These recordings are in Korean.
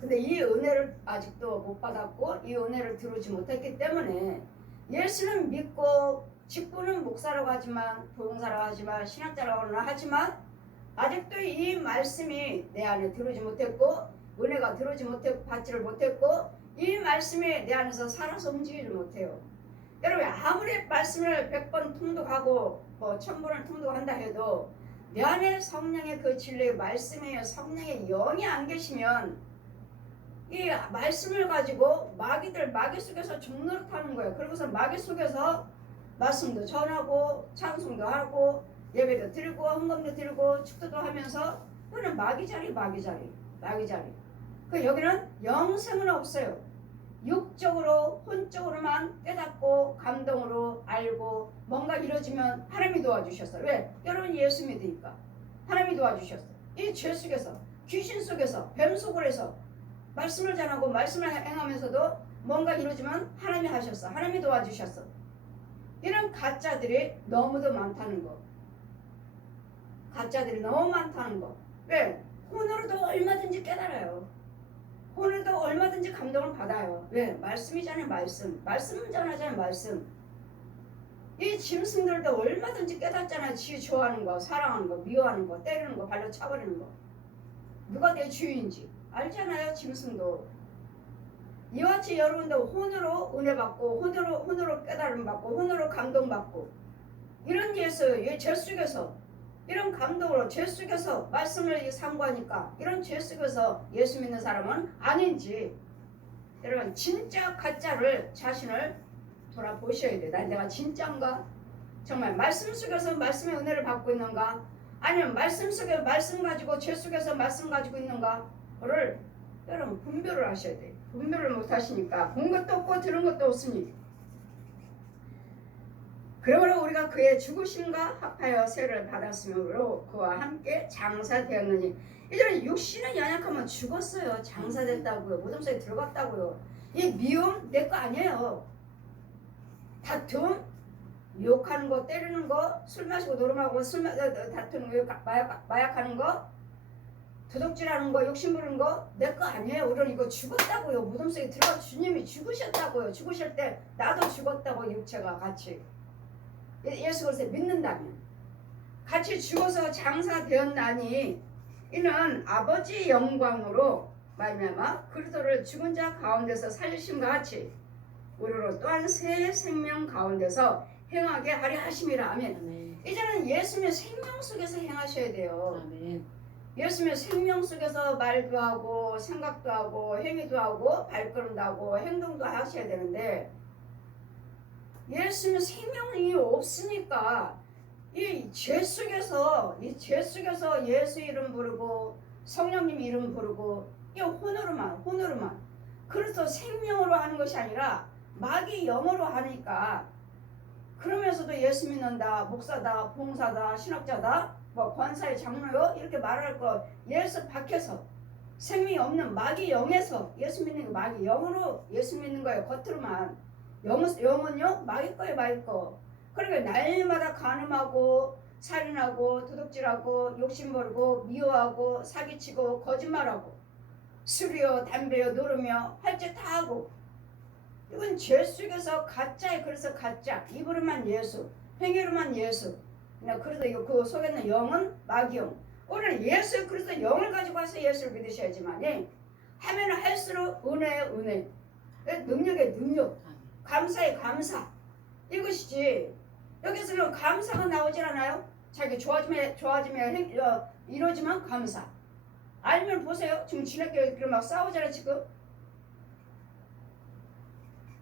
근데 이 은혜를 아직도 못 받았고 이 은혜를 들어오지 못했기 때문에 예수는 믿고 직분은 목사라고 하지만 부흥사라고 하지만 신학자라고는 하지만 아직도 이 말씀이 내 안에 들어오지 못했고 은혜가 들어오지 못했고 받지를 못했고 이 말씀이 내 안에서 살아서 움직이지 못해요. 여러분 아무리 말씀을 100번 통독하고 뭐 1000번을 통독한다 해도 내 안에 성령의 그 진리의 말씀이에요. 성령의 영이 안 계시면 이 말씀을 가지고 마귀 속에서 종노릇하는 거예요. 그러고서 마귀 속에서 말씀도 전하고 찬송도 하고 예배도 드리고 헌금도 드리고 축도도 하면서 그거는 마귀 자리. 그 여기는 영생은 없어요. 육적으로 혼적으로만 깨닫고 감동으로 알고 뭔가 이루어지면 하나님이 도와주셨어요. 왜? 여러분 예수 믿으니까 하나님이 도와주셨어요. 이 죄 속에서 귀신 속에서 뱀 속으로서 말씀을 전하고 말씀을 행하면서도 뭔가 이루어지면 하나님이 하셨어. 하나님이 도와주셨어. 이런 가짜들이 너무도 많다는 거. 가짜들이 너무 많다는 거. 왜? 혼으로도 얼마든지 깨달아요. 혼으로도 얼마든지 감동을 받아요. 왜? 말씀이잖아요. 말씀 전하잖아요. 말씀. 이 짐승들도 얼마든지 깨닫잖아요. 지 좋아하는 거, 사랑하는 거, 미워하는 거, 때리는 거, 발로 차버리는 거. 누가 내 주인인지 알잖아요. 짐승도. 이와 같이 여러분도 혼으로 은혜 받고 혼으로 깨달음 받고 혼으로 감동 받고 이런 예수, 죄 속에서 이런 감동으로 죄 속에서 말씀을 상고하니까 이런 죄 속에서 예수 믿는 사람은 아닌지 여러분 진짜 가짜를 자신을 돌아보셔야 돼. 내가 진짜인가? 정말 말씀 속에서 말씀의 은혜를 받고 있는가? 아니면 말씀 속에 말씀 가지고 죄 속에서 말씀 가지고 있는가? 그를 여러분 분별을 하셔야 돼. 분별을 못 하시니까 본 것도 없고 들은 것도 없으니 그러므로 우리가 그의 죽으심과 합하여 세를 받았으므로 그와 함께 장사되었느니 이제는 육신은 연약하면 죽었어요. 장사됐다고요. 무덤 속에 들어갔다고요. 이 미움 내 거 아니에요. 다툼 욕하는 거 때리는 거 술 마시고 노름하고 다투는 거 마약하는 거 도둑질하는 거 욕심 부리는 거 내 거 아니에요. 우리는 이거 죽었다고요. 무덤 속에 들어가 주님이 죽으셨다고요. 죽으실 때 나도 죽었다고 육체가 같이 예수 그리스도 믿는다면 같이 죽어서 장사되었나니 이는 아버지 영광으로 말미암아 그리스도를 죽은 자 가운데서 살리심과 같이 우리로 또한 새 생명 가운데서 행하게 하려 하심이라. 아멘. 아멘. 이제는 예수님의 생명 속에서 행하셔야 돼요. 아멘. 예수님의 생명 속에서 말도 하고 생각도 하고 행위도 하고 발걸음도 하고 행동도 하셔야 되는데 예수님의 생명이 없으니까 이 죄 속에서 예수 이름 부르고 성령님 이름 부르고 이 혼으로만 그래서 생명으로 하는 것이 아니라 마귀 영어로 하니까 그러면서도 예수 믿는다, 목사다, 봉사다, 신학자다, 뭐 권사의 장로요 이렇게 말할 거 예수 밖에서 생명이 없는 마귀 영에서 예수 믿는 거 마귀 영으로 예수 믿는 거예요. 겉으로만. 영은요 마귀 거예요. 마귀 거. 그러니까 날마다 간음하고 살인하고 도둑질하고 욕심부리고 미워하고 사기치고 거짓말하고 술이요 담배요 노르며 할 짓 다 하고 이건 죄 속에서 가짜에 그래서 가짜 입으로만 예수 행위로만 예수 그래도 이거 그 속에 있는 영은 마귀 영. 오늘 예수 그리스도 영을 가지고 와서 예수를 믿으셔야지만 하면 할수록 은혜 능력의 능력 감사의 감사 이것이지 여기서는 감사가 나오질 않아요. 자기 좋아지면 이루어지면 감사 아니면 보세요. 지금 지네끼리 막 싸우잖아요. 지금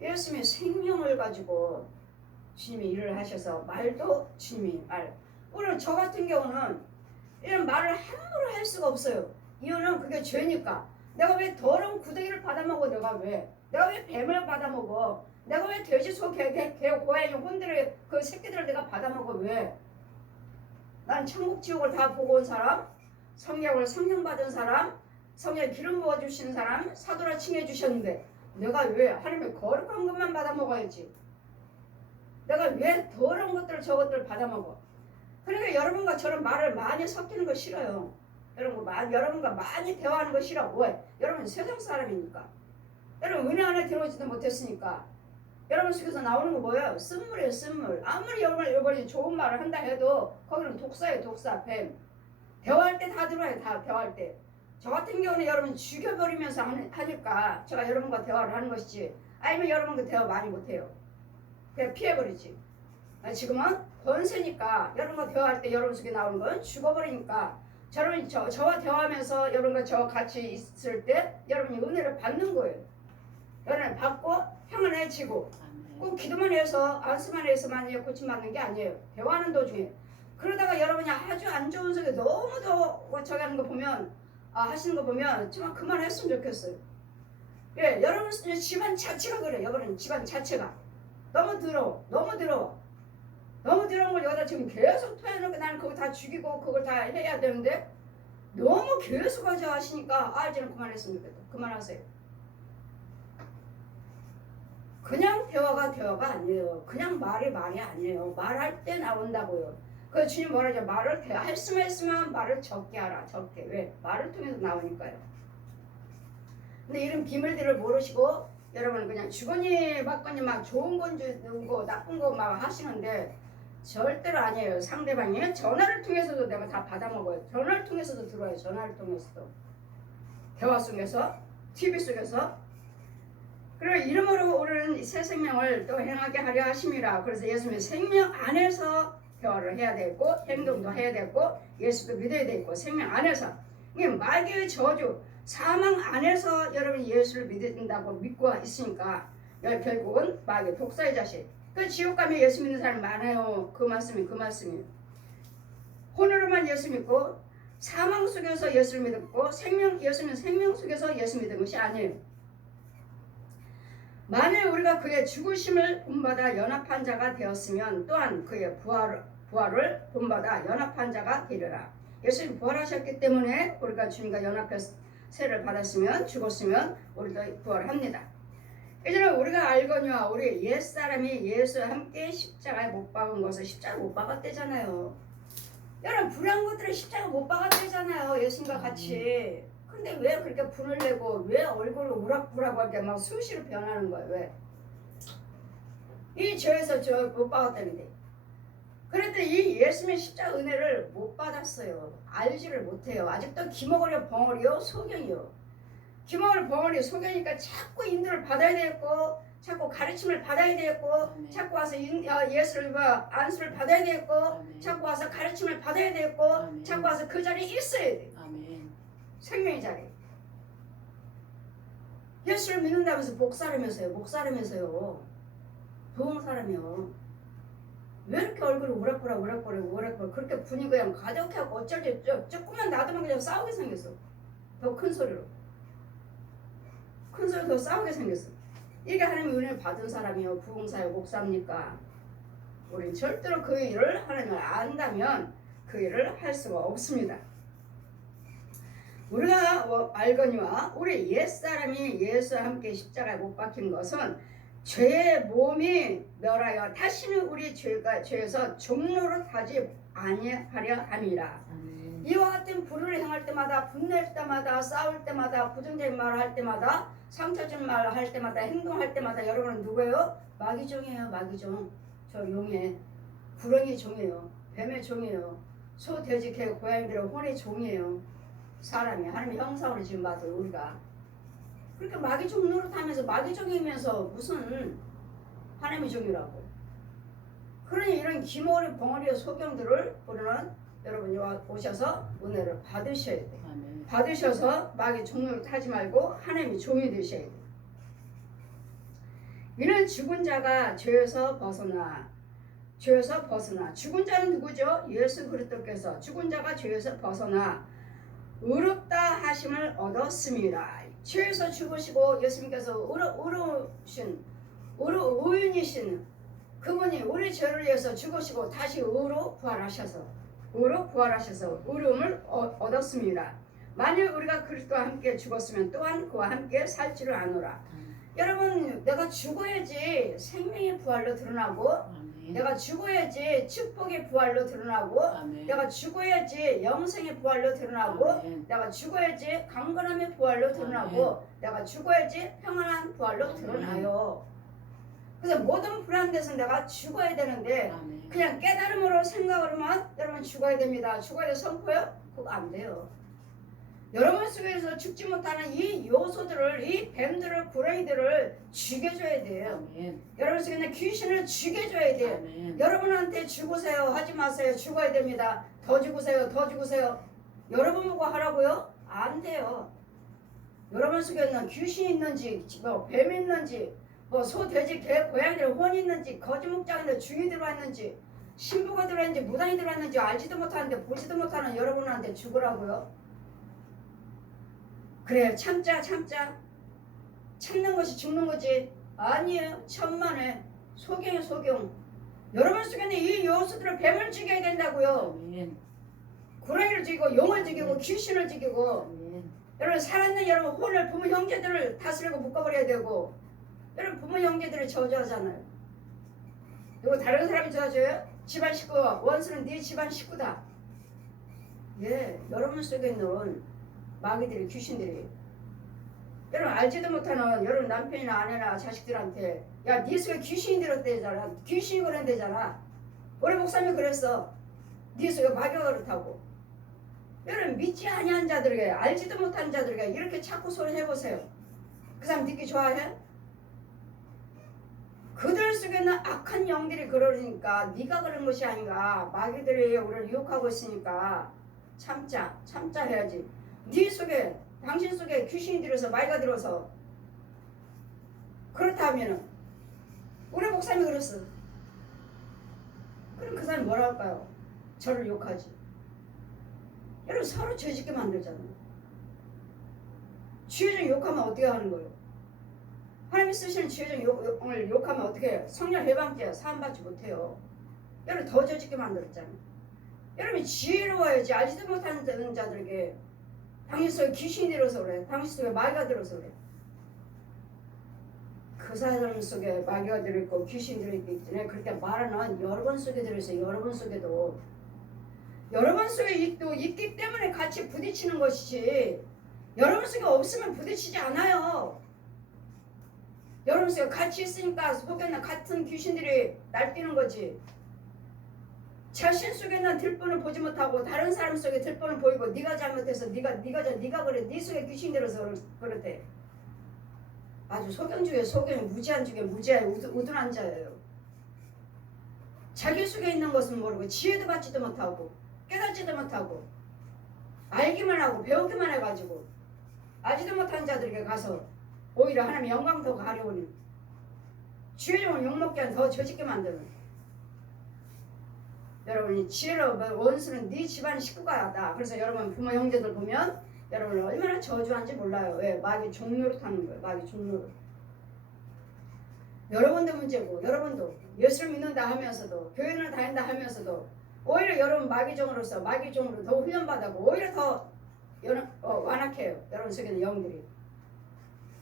예수님의 생명을 가지고 주님이 일을 하셔서 말도 주님이 말. 오늘 저 같은 경우는 이런 말을 함부로 할 수가 없어요. 이유는 그게 죄니까. 내가 왜 더러운 구덩이를 받아먹어? 내가 왜 뱀을 받아먹어? 내가 왜 돼지 소 개 고양이 혼들을 그 새끼들을 내가 받아먹어? 왜? 난 천국 지옥을 다 보고 온 사람, 성령을 성령 받은 사람, 성령 기름 부어주신 사람, 사도라 칭해 주셨는데 내가 왜 하나님의 거룩한 것만 받아먹어야지? 내가 왜 더러운 것들 저것들 받아먹어? 그러니까 여러분과 저런 말을 많이 섞이는 거 싫어요. 여러분과 많이 대화하는 거 싫어. 왜? 여러분 세상 사람이니까. 여러분 은혜 안에 들어오지도 못했으니까. 여러분 속에서 나오는 거 뭐예요? 쓴물이에요, 쓴물. 아무리 여러분이 좋은 말을 한다 해도 거기는 독사예요, 독사, 뱀. 대화할 때 다 들어요, 다 대화할 때. 저 같은 경우는 여러분 죽여버리면서 하니까 제가 여러분과 대화를 하는 것이지, 아니면 여러분과 대화 많이 못해요. 그냥 피해버리지. 지금은 권세니까 여러분과 대화할 때 여러분 속에 나오는 건 죽어버리니까 여러분이 저와 대화하면서 여러분과 저 같이 있을 때 여러분이 은혜를 받는 거예요. 은혜를 받고 평안해지고 꼭 기도만 해서 안수만 해서만 고침받는 게 아니에요. 대화하는 도중에. 그러다가 여러분이 아주 안 좋은 속에 너무 더 저기 하는 거 보면 하시는 거 보면 정말 그만했으면 좋겠어요. 예, 여러분 집안 자체가 그래요. 여러분 집안 자체가 너무 더러워. 너무 더러운 걸 여기다 지금 계속 토해놓고 나는 그거 다 죽이고 그걸 다 해야 되는데 너무 계속 하시니까 이제는 그만했으면 좋겠다. 그만하세요. 그냥 대화가 아니에요. 그냥 말이 아니에요. 말할 때 나온다고요. 그 주님 뭐라죠? 말을 했으면 말을 적게 하라. 적게. 왜? 말을 통해서 나오니까요. 근데 이런 비밀들을 모르시고 여러분은 그냥 주거니 받거니 막 좋은 건 주고 나쁜 거 막 하시는데 절대로 아니에요. 상대방이 전화를 통해서도 내가 다 받아먹어요. 전화를 통해서도 들어와요. 전화를 통해서도. 대화 속에서, TV 속에서. 그리고 이름으로 오르는 새 생명을 또 행하게 하려 하심이라. 그래서 예수님의 생명 안에서 대화를 해야 되고 행동도 해야 되고 예수도 믿어야 되고 생명 안에서. 이게 마귀의 저주, 사망 안에서 여러분이 예수를 믿는다고 믿고 있으니까 결국은 마귀의 독사의 자식. 그 지옥 가면 예수 믿는 사람 많아요. 그 말씀이에요. 혼으로만 예수 믿고 사망 속에서 예수를 믿었고 예수는 생명 속에서 예수 믿은 것이 아니에요. 만일 우리가 그의 죽으심을 본받아 연합한 자가 되었으면 또한 그의 부활을 본받아 연합한 자가 되리라. 예수님 부활하셨기 때문에 우리가 주님과 연합해서 세를 받았으면 죽었으면 우리도 부활합니다. 이제는 우리가 알거니와 우리 옛사람이 예수와 함께 십자가에 못 박은 것을 십자가 못 박았대잖아요. 여러분 불의한 것들을 십자가 못 박았대잖아요. 예수님과 같이. 근데 왜 그렇게 분을 내고 왜 얼굴을 우락부락하게 막 수시로 변하는 거예요? 왜? 이 죄에서 저 못 박았다는데. 그런데 이 예수님의 십자가 은혜를 못 받았어요. 알지를 못해요. 아직도 기먹으려 벙어리요 소경이요. 기먹을 벙어리 소경이니까 자꾸 인도를 받아야 되겠고 자꾸 가르침을 받아야 되겠고 아멘. 자꾸 와서 예수를 안수를 받아야 되겠고 아멘. 자꾸 와서 가르침을 받아야 되겠고 아멘. 자꾸 와서 그 자리에 있어야 돼. 아멘. 생명의 자리. 예수를 믿는다면서 목사라면서요. 좋은 사람이요. 왜 이렇게 얼굴을 우락부락 그렇게 분위기 그냥 가득하고 어쩔지 조금만 놔두면 그냥 싸우게 생겼어. 더 큰 소리로. 큰 소리로 더 싸우게 생겼어. 이게 하나님의 은혜를 받은 사람이요. 부흥사요 목사입니까? 우린 절대로 그 일을 하나님을 안다면 그 일을 할 수가 없습니다. 우리가 알거니와 우리 옛사람이 예수와 함께 십자가에 못 박힌 것은 죄의 몸이 멸하여 다시는 우리 죄에서 종로로 타지 아니하려 함이라. 이와 같은 불을 행할 때마다 분낼 때마다 싸울 때마다 부정적인 말을 할 때마다 상처 준 말을 할 때마다 행동할 때마다 여러분은 누구예요? 마귀종이에요. 마귀종. 저 용의 구렁이 종이에요. 뱀의 종이에요. 소, 돼지, 개, 고양이들의 혼의 종이에요. 사람이 하나님의 형상으로 지금 봐도 우리가 그러니까 마귀종 노릇하면서 마귀종이면서 무슨 하나님의 종이라고. 그러니 이런 기머리 벙어리의 소경들을 우리는 여러분이 오셔서 은혜를 받으셔야 돼. 아멘. 받으셔서 마귀 종로를 타지 말고 하나님의 종이 되셔야 돼. 이는 죽은 자가 죄에서 벗어나 죽은 자는 누구죠? 예수 그리스도께서 죽은 자가 죄에서 벗어나 의롭다 하심을 얻었습니다. 죄에서 죽으시고 예수님께서 의인이신 그분이 우리 죄를 위해서 죽으시고 다시 의로 부활하셔서 의로움을 얻었습니다. 만일 우리가 그리스도와 함께 죽었으면 또한 그와 함께 살 줄을 아노라. 여러분 내가 죽어야지 생명의 부활로 드러나고 아멘. 내가 죽어야지 축복의 부활로 드러나고 아멘. 내가 죽어야지 영생의 부활로 드러나고 아멘. 내가 죽어야지 강건함의 부활로 드러나고 내가 죽어야지 평안한 부활로 아멘. 드러나요. 그래서 모든 불안한 데서 내가 죽어야 되는데 아멘. 그냥 깨달음으로 생각을 하면 여러분 죽어야 됩니다. 죽어야 돼 선포요? 그거 안 돼요. 여러분 속에서 죽지 못하는 이 요소들을 이 뱀들을 구렁이들을 죽여줘야 돼요. 아멘. 여러분 속에 있는 귀신을 죽여줘야 돼요. 아멘. 여러분한테 죽으세요 하지 마세요. 죽어야 됩니다. 더 죽으세요. 더 죽으세요. 여러분 보고 하라고요? 안 돼요. 여러분 속에 있는 귀신이 있는지 뭐 뱀이 있는지 뭐 소, 돼지, 개, 고양이들 혼이 있는지 거짓 목장인데 중이 들어왔는지 신부가 들어왔는지 무당이 들어왔는지 알지도 못하는데 보지도 못하는 여러분한테 죽으라고요? 그래 참자 참는 것이 죽는 거지. 아니에요. 천만에 소경이 소경. 여러분 속에 있는 이 요소들을 뱀을 죽여야 된다고요. 아멘. 고라니를 죽이고 용을 죽이고 귀신을 죽이고 아멘. 여러분 살아있는 여러분 혼을 부모 형제들을 다스리고 묶어버려야 되고 여러분 부모 형제들을 저주하잖아요. 이거 다른 사람이 저주해요? 집안 식구가 원수는 네 집안 식구다. 예, 여러분 속에 있는 마귀들이 귀신들이 여러분 알지도 못하는 여러분 남편이나 아내나 자식들한테 야 네 속에 귀신이 들었대잖아. 귀신이 그런대잖아. 우리 목사님이 그랬어. 네 속에 마귀가 그렇다고. 여러분 믿지 아니한 자들에게 알지도 못한 자들에게 이렇게 자꾸 소리 해보세요. 그 사람 듣기 좋아해? 그들 속에는 악한 영들이 그러니까 네가 그런 것이 아닌가. 마귀들이 우리를 유혹하고 있으니까 참자 해야지. 네 속에 당신 속에 귀신이 들어서 마귀가 들어서 그렇다면은 우리 목사님이 그랬어. 그럼 그 사람이 뭐라 할까요? 저를 욕하지. 여러분 서로 죄짓게 만들잖아요. 죄를 욕하면 어떻게 하는 거예요? 하나님이 쓰시는 죄를 욕하면 어떻게 해요? 성령 해방죄 사함받지 못해요. 여러분 더 죄짓게 만들었잖아요. 여러분이 지혜로워야지. 알지도 못하는 자들에게 당신 속에 귀신이 들어서 그래. 당신 속에 마귀가 들어서 그래. 그 사람 속에 마귀가 들어있고 귀신이 들어있기 때문에 그렇게 말하는 여러분 속에 들어있어요. 여러분 속에도 여러분 속에 또 있기 때문에 같이 부딪히는 것이지 여러분 속에 없으면 부딪히지 않아요. 여러분 속에 같이 있으니까 속에는 같은 귀신들이 날뛰는 거지. 자신 속에는 들보는 보지 못하고 다른 사람 속에 들보는 보이고 네가 잘못해서 네가 그래. 네 속에 귀신 들어서 그렇대. 아주 소경 중에 소경, 무지한 중에 무지한 우둔한 자예요. 자기 속에 있는 것은 모르고 지혜도 받지도 못하고 깨닫지도 못하고 알기만 하고 배우기만 해가지고 알지도 못한 자들에게 가서 오히려 하나님의 영광 더 가려우니 주의종을 욕먹게 한 더 죄짓게 만드는. 여러분이 지혜로 원수는 네 집안 식구가다. 그래서 여러분 부모 형제들 보면 여러분 얼마나 저주한지 몰라요. 왜? 마귀 종노릇 하는 거예요. 마귀 종노릇. 여러분도 문제고 여러분도 예수를 믿는다 하면서도 교회를 다닌다 하면서도 오히려 여러분 마귀종으로서 마귀종으로 더 훈련받고 오히려 더 완악해요. 여러분 속에 있는 영들이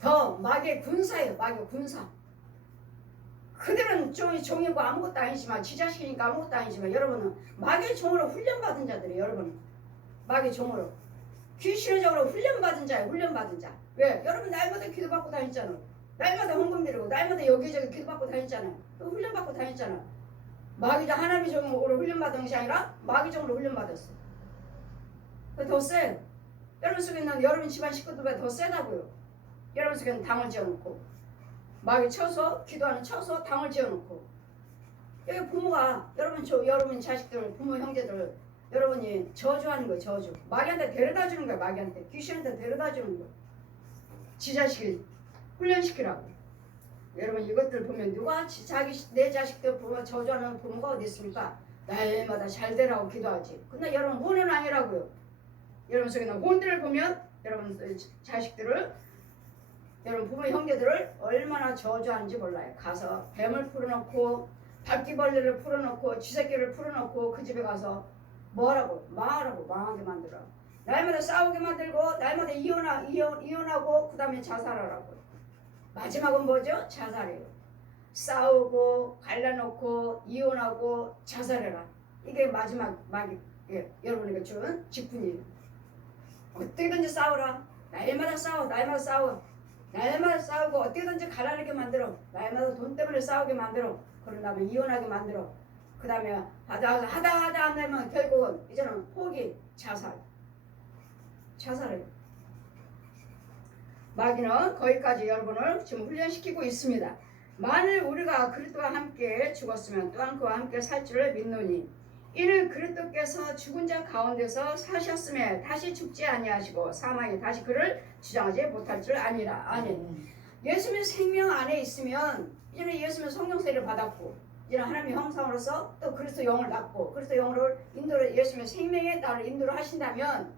더 마귀의 군사예요. 마귀 군사. 그들은 종이고 아무것도 아니지만 지 자식이니까 아무것도 아니지만 여러분은 마귀의 종으로 훈련받은 자들이에요. 여러분은 마귀의 종으로 귀신적으로 훈련받은 자예요. 훈련받은 자. 왜? 여러분 날마다 기도받고 다녔잖아. 날마다 헌금 드리고 날마다 여기저기 기도받고 다녔잖아요. 훈련받고 다녔잖아. 마귀가 하나님의 종으로 훈련받은 것이 아니라 마귀 종으로 훈련받았어. 더 세. 여러분 속에 있는 여러분 집안 식구들보다 더 세다고요. 여러분 속에는 당을 지어놓고 마귀 쳐서 기도하는 쳐서 당을 지어놓고 여기 부모가 여러분 자식들 부모 형제들 여러분이 저주하는 거예요. 저주. 마귀한테 데려다 주는 거야. 마귀한테 귀신한테 데려다 주는 거야. 지 자식을 훈련시키라고. 여러분 이것들 보면 누가 내 자식들 부모 저주하는 부모가 어디 있습니까? 날마다 잘 되라고 기도하지. 근데 여러분 혼은 아니라고요. 여러분 속에 있는 혼들을 보면 여러분 자식들을 여러분 부모 형제들을 얼마나 저주하는지 몰라요. 가서 뱀을 풀어놓고 바퀴벌레를 풀어놓고 쥐새끼를 풀어놓고 그 집에 가서 뭐하라고? 망하게 만들어. 날마다 싸우게 만들고 날마다 이혼하고 그 다음에 자살하라고. 마지막은 뭐죠? 자살이에요. 싸우고 갈라놓고 이혼하고 자살해라. 이게 마지막 여러분에게 준 직분이에요. 어떻게든지 싸우라. 날마다 싸워. 날마다 싸워. 날마다 싸우고 어떻게든지 가라앉게 만들어. 날마다 돈 때문에 싸우게 만들어. 그런 다음에 이혼하게 만들어. 그 다음에 하다 안 되면 결국은 이제는 포기, 자살해요. 마귀는 거기까지 여러분을 지금 훈련시키고 있습니다. 만일 우리가 그리스도와 함께 죽었으면 또한 그와 함께 살 줄을 믿노니 이는 그리스도께서 죽은 자 가운데서 사셨음에 다시 죽지 아니하시고 사망이 다시 그를 주장하지 못할 줄 아니라. 아멘. 예수님의 생명 안에 있으면 이제는 예수님의 성령세를 받았고 이제는 하나님의 형상으로서 또 그리스도 영을 낳고 그리스도 영을 인도를 예수님의 생명에 나를 인도를 하신다면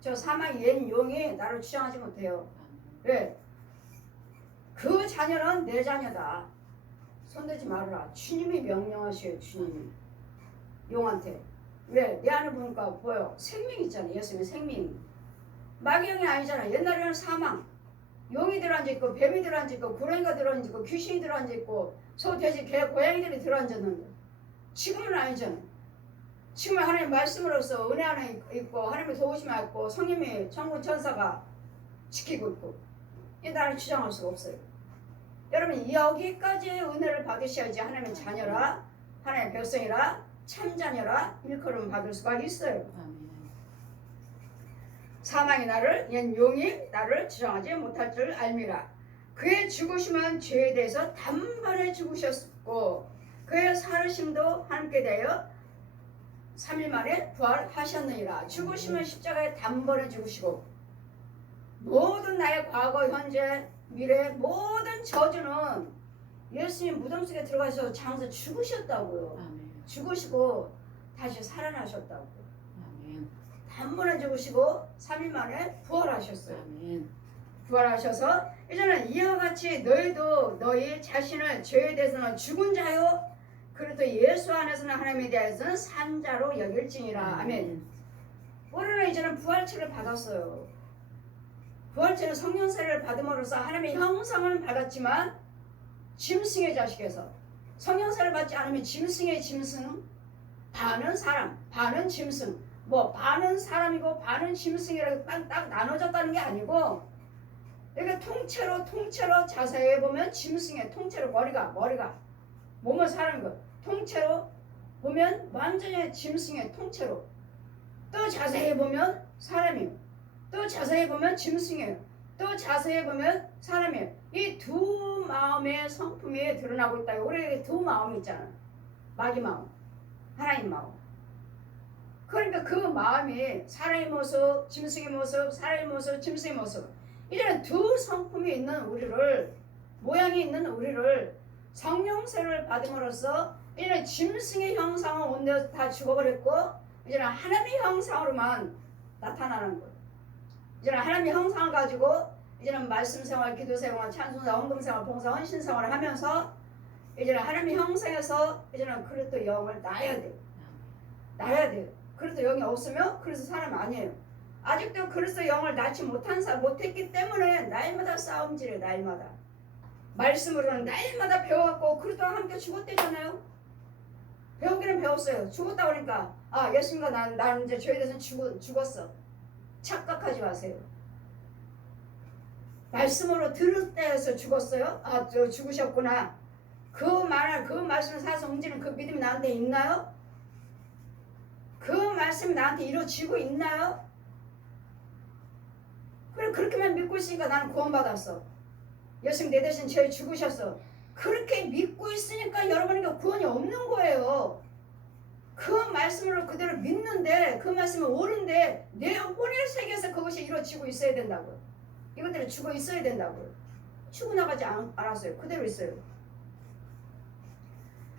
저 사망의 옛 용이 나를 주장하지 못해요. 왜? 그 자녀는 내 자녀다. 손대지 말아라. 주님이 명령하셔요. 주님이 용한테. 왜? 내 안에 보니까 보여. 생명 있잖아. 예수님의 생명. 마귀형이 아니잖아. 옛날에는 사망. 용이 들어앉아있고 뱀이 들어앉아있고 고라니가 들어앉아있고 귀신이 들어앉아있고 소, 돼지, 개, 고양이들이 들어앉았는데 지금은 아니잖아. 지금은 하나님 말씀으로서 은혜 안에 있고 하나님의 도우심이 있고 성령의 천군 천사가 지키고 있고 이 나를 주장할 수가 없어요. 여러분 여기까지의 은혜를 받으셔야지 하나님의 자녀라 하나님의 백성이라 참자녀라 일컬음 받을 수가 있어요. 사망이 나를 옛 용이 나를 주장하지 못할 줄 알미라. 그의 죽으심은 죄에 대해서 단번에 죽으셨고 그의 살으심도 함께 되어 3일 만에 부활하셨느니라. 죽으심은 십자가에 단번에 죽으시고 모든 나의 과거 현재 미래 모든 저주는 예수님 무덤 속에 들어가셔서 장서 죽으셨다고요. 아멘. 죽으시고 다시 살아나셨다고. 단번에 죽으시고 3일 만에 부활하셨어요. 아멘. 부활하셔서 이제는 이와 같이 너희도 너희 자신을 죄에 대해서는 죽은 자요 그리고 예수 안에서는 하나님에 대해서는 산 자로 여길지니라. 아멘. 우리는 이제는 부활체를 받았어요. 부활체는 성령세를 받음으로써 하나님의 형상을 받았지만 짐승의 자식에서 성령세를 받지 않으면 짐승의 짐승 반은 사람 반은 짐승 뭐 반은 사람이고 반은 짐승이라고 딱 나눠졌다는 게 아니고 이렇게 통째로 자세히 보면 짐승의 통째로 머리가 몸은 사람이고 통째로 보면 완전히 짐승의 통째로 또 자세히 보면 사람이에요. 또 자세히 보면 짐승이에요. 또 자세히 보면 사람이에요. 이 두 마음의 성품이 드러나고 있다. 우리에게 두 마음이 있잖아. 마귀 마음, 하나님 마음. 그러니까 그 마음이 사람의 모습, 짐승의 모습, 사람의 모습, 짐승의 모습. 이제는 두 성품이 있는 우리를, 모양이 있는 우리를 성령세를 받음으로써 이제는 짐승의 형상은 온데서 다 죽어버렸고 이제는 하나님의 형상으로만 나타나는 거예요. 이제는 하나님의 형상을 가지고 이제는 말씀 생활, 기도 생활, 찬송생활, 헌금 생활, 봉사, 헌신 생활을 하면서 이제는 하나님의 형상에서 이제는 그리스도 영을 낳아야 돼요. 낳아야 돼요. 그리스도 영이 없으면 그리스도 사람 아니에요. 아직도 그리스도 영을 낳지 못했기 때문에 날마다 싸움질이에요. 날마다. 말씀으로는 날마다 배워갖고 그리스도와 함께 죽었대잖아요. 배우기는 배웠어요. 죽었다 그러니까 아 예수님과 나는 이제 죄에 대해서는 죽었어. 착각하지 마세요. 말씀으로 들을 때에서 죽었어요? 아, 저 죽으셨구나. 그 말씀을 사서 옮기는 그 믿음이 나한테 있나요? 그 말씀이 나한테 이루어지고 있나요? 그래 그렇게만 믿고 있으니까 나는 구원받았어. 예수님 내 대신 죄에 죽으셨어. 그렇게 믿고 있으니까 여러분에게 구원이 없는 거예요. 그 말씀으로 그대로 믿는데 그 말씀은 옳은데 내 혼의 세계에서 그것이 이루어지고 있어야 된다고요. 이것들이 죽어 있어야 된다고요. 죽어나가지 않았어요. 그대로 있어요.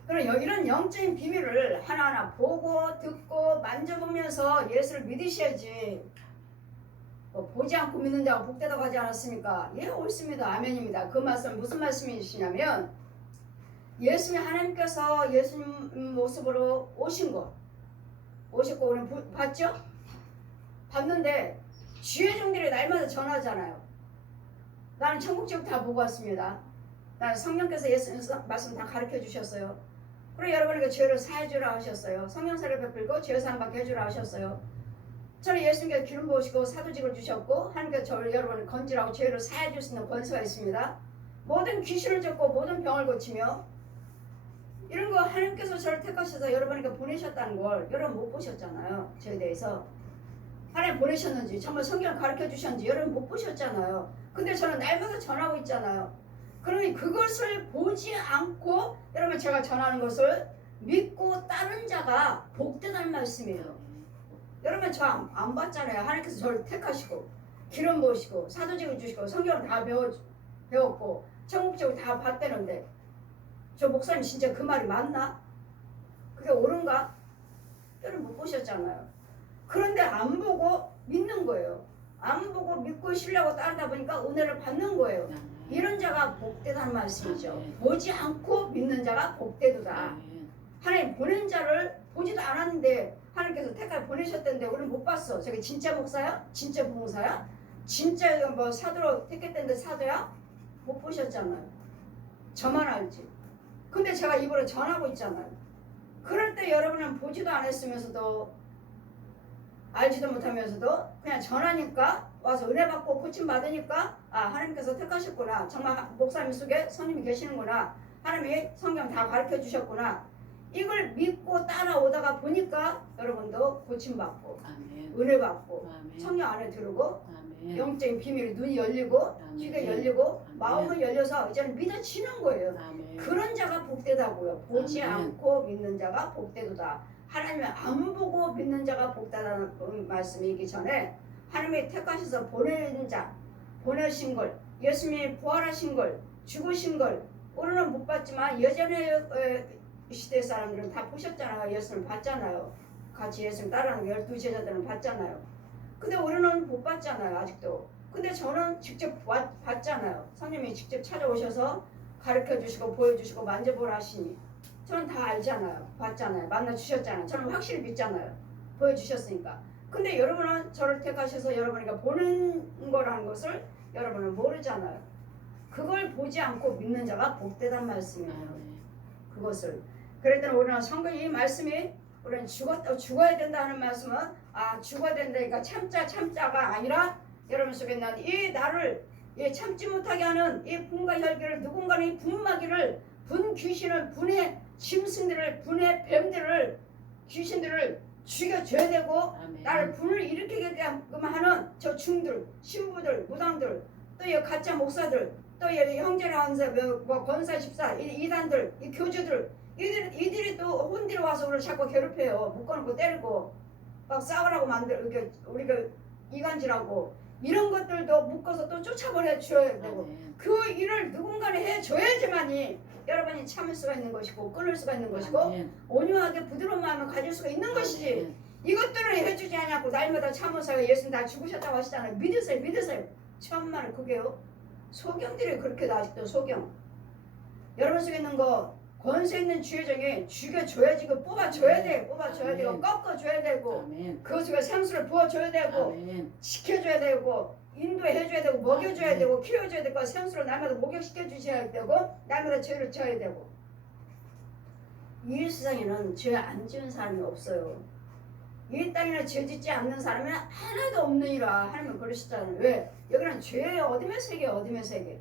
그럼 이런 영적인 비밀을 하나하나 보고 듣고 만져보면서 예수를 믿으셔야지. 뭐 보지 않고 믿는 자가 복되다고 하지 않았습니까? 예, 옳습니다. 아멘입니다. 그 말씀은 무슨 말씀이시냐면 예수님 하나님께서 예수님 모습으로 오셨고 우리는 봤죠? 봤는데 주의 종들이 날마다 전하잖아요. 나는 천국지옥 다 보고 왔습니다. 난 성령께서 예수님 말씀 다 가르쳐 주셨어요. 그리고 여러분에게 죄를 사해 주라 하셨어요. 성령사를 베풀고 죄 사함 받게 해주라 하셨어요. 저는 예수님께서 기름 부으시고 사도직을 주셨고 하나님께서 저를 여러분을 건지라고 죄를 사해 줄 수 있는 권세가 있습니다. 모든 귀신을 쫓고 모든 병을 고치며 이런 거 하나님께서 저를 택하셔서 여러분에게 보내셨다는 걸 여러분 못 보셨잖아요. 저에 대해서 하나님 보내셨는지 정말 성경을 가르쳐 주셨는지 여러분 못 보셨잖아요. 근데 저는 날마다 전하고 있잖아요. 그러니 그것을 보지 않고 여러분 제가 전하는 것을 믿고 따른 자가 복되다는 말씀이에요. 여러분 저 안 봤잖아요. 하나님께서 저를 택하시고 기름 부으시고 사도직을 주시고 성경을 다 배웠고 천국적으로 다 봤다는데 저 목사님 진짜 그 말이 맞나? 그게 옳은가? 여러분 못 보셨잖아요. 그런데 안 보고 믿는 거예요. 안 보고 믿고 신뢰하고 따르다 보니까 은혜를 받는 거예요. 이런 자가 복되다는 말씀이죠. 보지 않고 믿는 자가 복되도다. 하나님 보낸 자를 보지도 않았는데 하나님께서 택하여 보내셨던데 우리는 못 봤어. 저게 진짜 목사야? 진짜 부목사야? 진짜 뭐 사도로 택했던데 사도야? 못 보셨잖아요. 저만 알지. 근데 제가 입으로 전하고 있잖아요. 그럴 때 여러분은 보지도 않았으면서도 알지도 못하면서도 그냥 전하니까 와서 은혜 받고 고침 받으니까 아 하나님께서 택하셨구나. 정말 목사님 속에 성님이 계시는구나. 하나님이 성경 다 가르쳐 주셨구나. 이걸 믿고 따라오다가 보니까 여러분도 고침 받고 은혜 받고 성령 안에 들어오고 영적인 비밀이 눈이 열리고 귀가 열리고 마음은 열려서 이제는 믿어지는 거예요. 그런 자가 복되다고요. 보지 않고 믿는 자가 복되도다. 하나님을 안 보고 믿는 자가 복되다는 말씀이 있기 전에 하나님이 택하셔서 보내는 자, 보내신 걸, 예수님이 부활하신 걸, 죽으신 걸 우리는 못 봤지만 예전에 시대 사람들은 다 보셨잖아요. 예수를 봤잖아요. 같이 예수를 따르는 12제자들은 봤잖아요. 근데 우리는 못 봤잖아요. 아직도. 근데 저는 직접 봤잖아요. 성령이 직접 찾아오셔서 가르쳐 주시고 보여주시고 만져보라 하시니 저는 다 알잖아요. 봤잖아요. 만나 주셨잖아요. 저는 확실히 믿잖아요. 보여주셨으니까. 근데 여러분은 저를 택하셔서 여러분에게 보는 거라는 것을 여러분은 모르잖아요. 그걸 보지 않고 믿는 자가 복되단 말씀이에요. 그것을. 그랬더니 우리는 성경 이 말씀이 우리는 죽어야 된다는 말씀은 죽어야 된다니까 참자가 아니라 여러분 속에 있는 이 나를 참지 못하게 하는 이 분과 혈기를 누군가는 이 분마귀를 분 귀신을 분의 짐승들을 분의 뱀들을 귀신들을 죽여줘야 되고 나를 분을 일으키게끔 하는 저 중들 신부들 무당들 또 이 가짜 목사들 또 이 형제라 뭐 권사 집사 이단들 이 교주들 이들이 또 혼들어 와서 우리를 자꾸 괴롭혀요. 묶어놓고 때리고 막 싸우라고 우리가 이간질하고 이런 것들도 묶어서 또 쫓아보내 줘야 되고 그 일을 누군가는 해줘야지만이 여러분이 참을 수가 있는 것이고 끊을 수가 있는 것이고 온유하게 부드러운 마음을 가질 수가 있는 것이지 이것들을 해주지 않냐고 날마다 참으세요. 예수님 다 죽으셨다고 하시잖아요. 믿으세요. 천만을 그게요. 소경들이 그렇게 아직도 소경. 여러분 속에 있는 거 권세 있는 주의정이 죽여줘야지 그 뽑아줘야 돼. 뽑아줘야 되고 꺾어줘야 되고 그 속에 생수를 부어줘야 되고 지켜줘야 되고 인도해줘야 되고 먹여줘야 되고 키워줘야 되고 생수를 날마다 목욕시켜 주셔야 되고 날마다 죄를 져야 되고 이 세상에는 죄 안 지은 사람이 없어요. 이 땅에는 죄 짓지 않는 사람이 하나도 없느니라 하나님은 그러시잖아요. 왜? 여기는 죄의 어둠의 세계 어둠의 세계.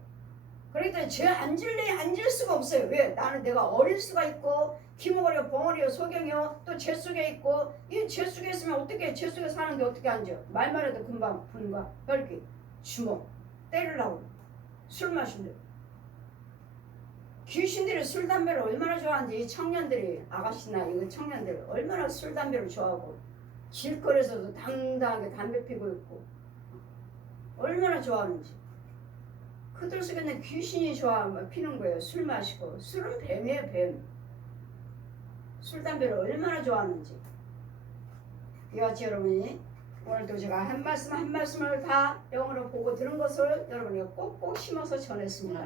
그러니까 죄 안 질 수가 없어요. 왜? 나는 내가 어릴 수가 있고 기모거리가 벙어리요 소경이요 또 죄 속에 있고 이 죄 속에 있으면 어떻게 죄 속에 사는데 어떻게 앉아? 말만 해도 금방 분과 혈기 주먹 때리려고 술 마신대. 귀신들이 술 담배를 얼마나 좋아하는지 이 청년들이 아가씨나 이거 청년들 얼마나 술 담배를 좋아하고 길거리에서도 당당하게 담배 피고 있고 얼마나 좋아하는지. 그들 속에는 귀신이 피는 거예요. 술 마시고. 술은 뱀이에요. 뱀. 술 담배를 얼마나 좋아하는지. 이와 같이 여러분이 오늘도 제가 한 말씀 한 말씀을 다 영어로 보고 들은 것을 여러분이 꼭꼭 심어서 전했습니다.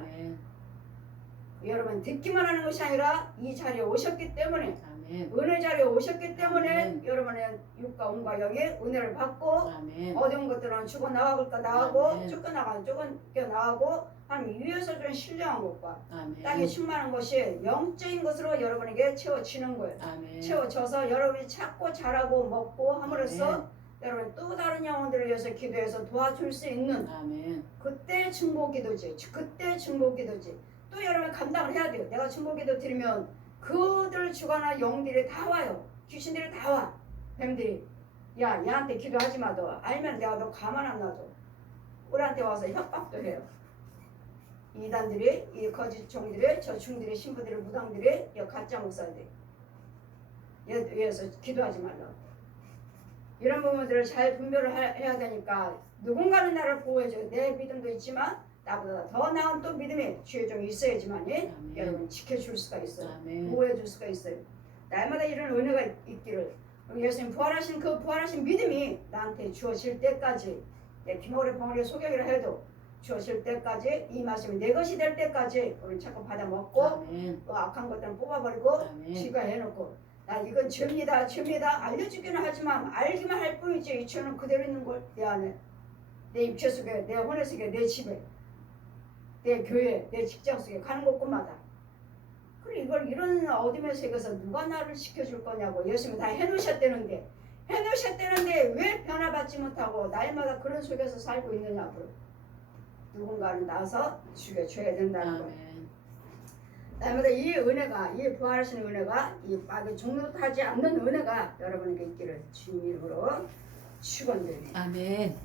여러분 듣기만 하는 것이 아니라 이 자리에 오셨기 때문에 아멘. 은혜 자리에 오셨기 때문에 아멘. 여러분의 육과 온과 영의 은혜를 받고 아멘. 어두운 것들은 죽어 나가볼까 나가고 아멘. 쫓겨나가 쫓겨나가고 하나님 위에서 좀 신령한 것과 아멘. 땅에 충만한 것이 영적인 것으로 여러분에게 채워지는 거예요. 아멘. 채워져서 여러분이 찾고 잘하고 먹고 함으로써 아멘. 여러분 또 다른 영혼들을 위해서 기도해서 도와줄 수 있는 아멘. 그때 중보기도지. 그때 중보기도지. 또 여러분 감당을 해야 돼요. 내가 중보기도 드리면 그들 주관한 영들이 다 와요. 귀신들이 다 와. 뱀들이 야 얘한테 기도하지 마 너. 알면 내가 너 가만 안 놔둬. 우리한테 와서 협박도 해요. 이단들이 이 거짓 종들이 저 중들이 신부들이 무당들이 이 가짜 목사들이 위해서 기도하지 말라고. 이런 부분들을 잘 분별을 해야 되니까 누군가는 나를 보호해줘요. 내 믿음도 있지만 나보다 더 나은 또 믿음이 주에 좀 있어야지만이 여러분 지켜줄 수가 있어요. 아멘. 보호해줄 수가 있어요. 날마다 이런 은혜가 있기를 예수님 부활하신 그 부활하신 믿음이 나한테 주어질 때까지 내 기모리 벙어리 소경이라 해도 주어질 때까지 이 말씀이 내 것이 될 때까지 우리 자꾸 받아 먹고 아멘. 또 악한 것들은 뽑아버리고 아멘. 지가해놓고 나 이건 죄입니다 죄입니다 알려주기는 하지만 알기만 할 뿐이지 이 죄는 그대로 있는 걸 내 안에 내 입체 속에 내 혼의 속에 내 집에 내 교회 내 직장 속에 가는 곳곳마다 그래 이걸 이런 어둠의 세계에서 누가 나를 지켜줄 거냐고 예수님이 다 해놓으셨다는데 왜 변화받지 못하고 날마다 그런 속에서 살고 있느냐고 누군가는 나서 죽여줘야 된다는 거예요. 아멘. 날마다 이 은혜가 이 부활하시는 은혜가 이 막이 종료하지 않는 은혜가 여러분에게 있기를 주님 이름으로 축원드립니다. 아멘.